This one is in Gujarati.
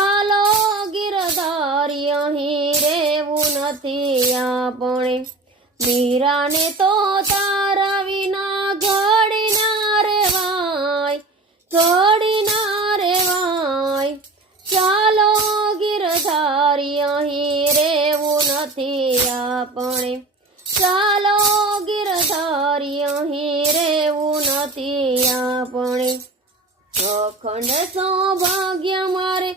ચાલો ગિરધારી અહીં રેવું નથી આપણે, મીરાને તો તારા વિના ઘડી ના રેવાય, ઘડી ના રેવાય. ચાલો ગિરધારી અહીં રેવું નથી આપણે, ચાલો ગિરધારી અહીં રેવું નથી આપણે. અખંડ સૌભાગ્ય મારે